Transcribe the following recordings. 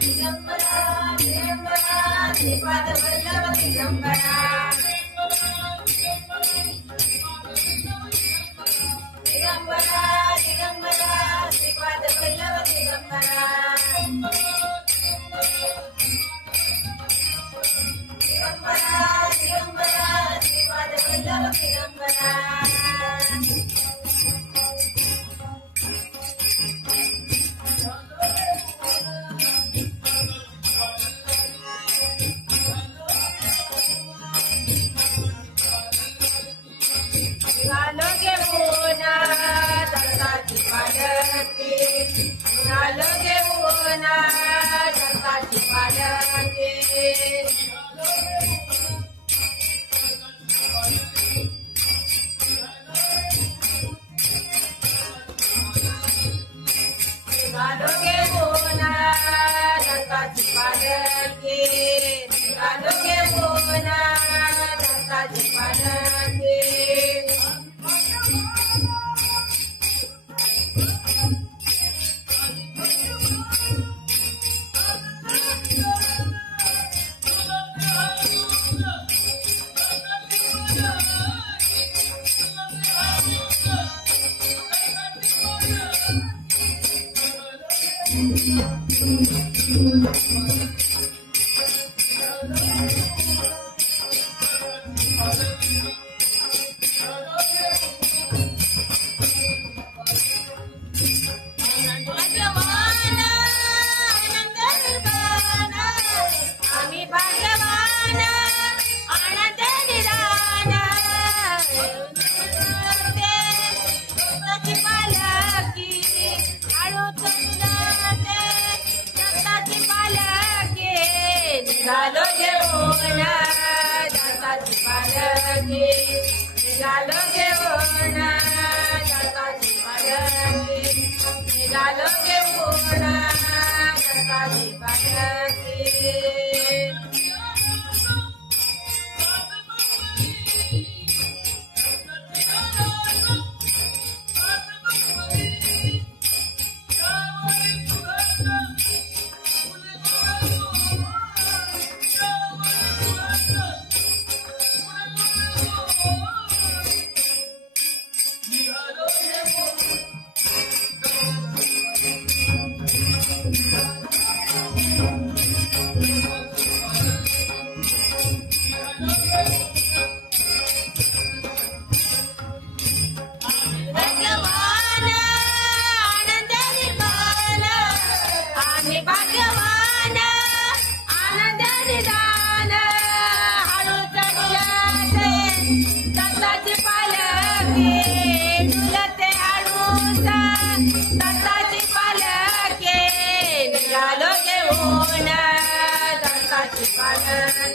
दिगंबरा दिगंबरा श्रीपाद वल्लभ दिगंबरा दिगंबरा दिगंबरा श्रीपाद वल्लभ दिगंबरा दिगंबरा दिगंबरा श्रीपाद वल्लभ दिगंबरा निघालोगे मोना जगाची पालके निघालोगे मोना जगाची पालके निघालोगे मोना जगाची पालके निघालोगे मोना जगाची पालके निघालोगे मोना जगाची पालके निघालोगे मोना जगाची पालके दत्ताची पालके निघालोगे मोना दत्ताची पालके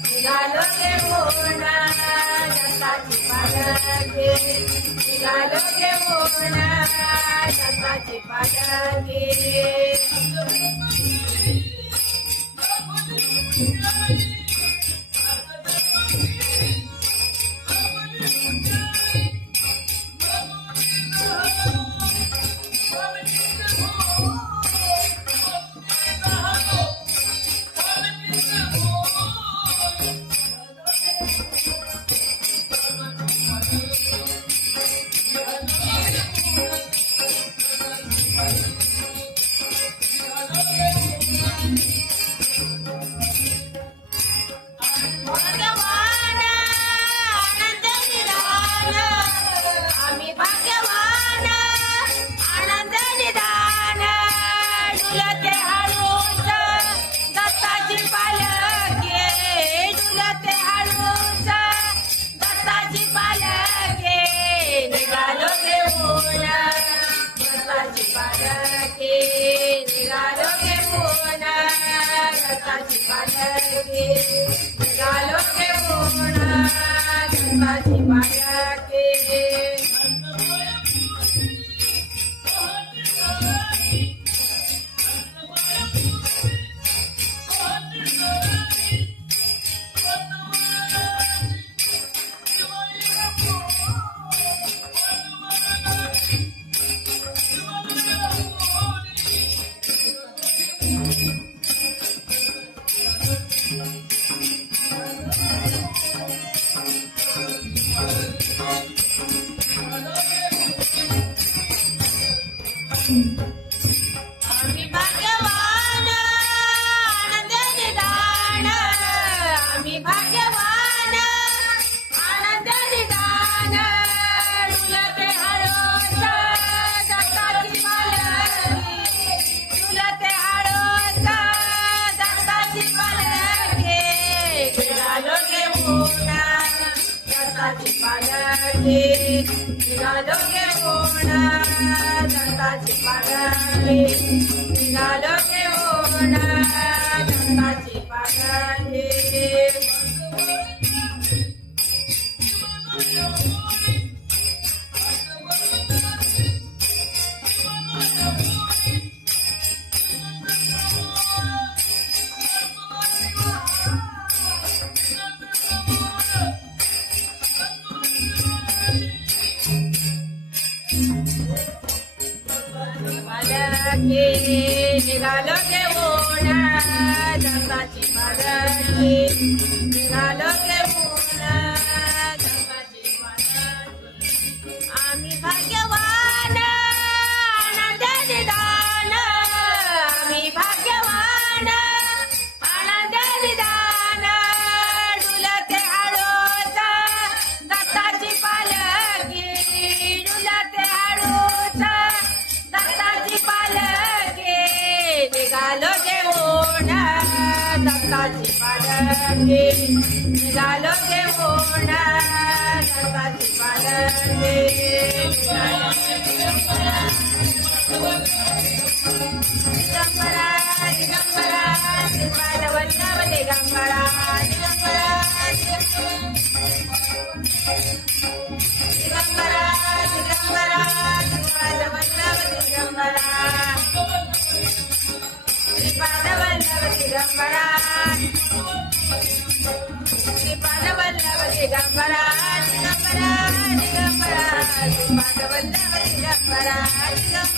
निघालोगे मोना दत्ताची पालके निघालोगे मोना दत्ताची पालके निघालोगे मोना दत्ताची पालके निघालोगे मोना दत्ताची पालके आम्ही भाग्यवान आनंद निदान आम्ही भाग्यवान आनंद निदान डुलते हळूच दत्ताची पालखी डुलते हळूच दत्ताची पालखी निघालो घेऊन दत्ताची पालखी निघालो घेऊन दत्ताची पालखी निघालो घेऊन दत्ताची पालखी निघालो घेऊन दत्ताची पालखी निघालो घेऊन दत्ताची पालखी आम्ही भाग्यवान आनंद निदान आम्ही भाग्यवान आनंद निदान डुलते हळूच दत्ताची पालखी डुलते हळूच दत्ताची पालखी निघालो घेऊन दत्ताची पालखी निघालो घेऊन दत्ताची पालखी दिगंबरा दिगंबरा श्रीपाद वल्लभ दिगंबरा दिगंबरा दिगंबरा दिगंबरा श्रीपाद वल्लभ दिगंबरा श्रीपाद वल्लभ दिगंबरा श्रीपाद वल्लभ दिगंबरा दिगंबरा दिगंबरा श्रीपाद वल्लभ दिगंबरा दिगंबरा